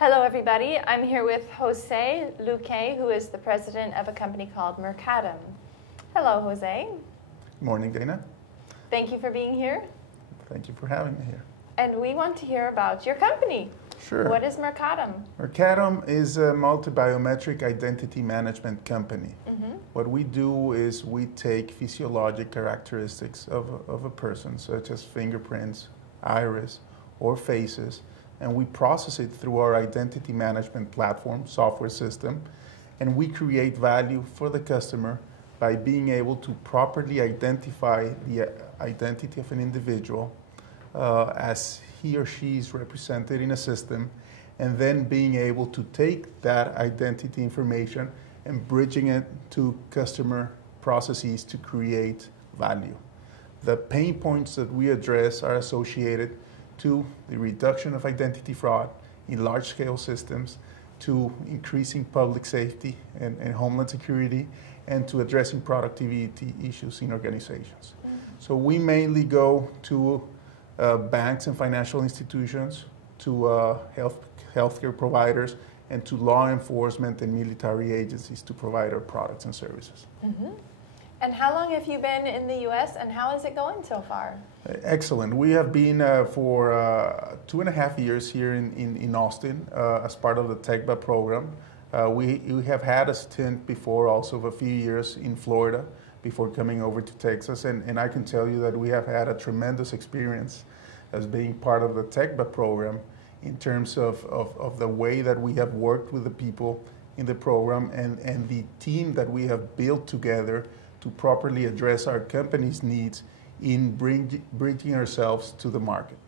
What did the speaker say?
Hello, everybody. I'm here with Jose Luque, who is the president of a company called Mercatum. Hello, Jose. Morning, Dana. Thank you for being here. Thank you for having me here. And we want to hear about your company. Sure. What is Mercatum? Mercatum is a multi-biometric identity management company. What we do is we take physiologic characteristics of a person, such as fingerprints, iris, or faces, and we process it through our identity management platform, software system, and we create value for the customer by being able to properly identify the identity of an individual as he or she is represented in a system, and then being able to take that identity information and bridging it to customer processes to create value. The pain points that we address are associated to the reduction of identity fraud in large-scale systems, to increasing public safety and homeland security, and to addressing productivity issues in organizations. So we mainly go to banks and financial institutions, to healthcare providers, and to law enforcement and military agencies to provide our products and services. And how long have you been in the U.S. and how is it going so far? Excellent. We have been for 2.5 years here in Austin as part of the TechBA program. We have had a stint before also of a few years in Florida before coming over to Texas, and I can tell you that we have had a tremendous experience as being part of the TechBA program in terms of the way that we have worked with the people in the program and the team that we have built together to properly address our company's needs in bridging ourselves to the market.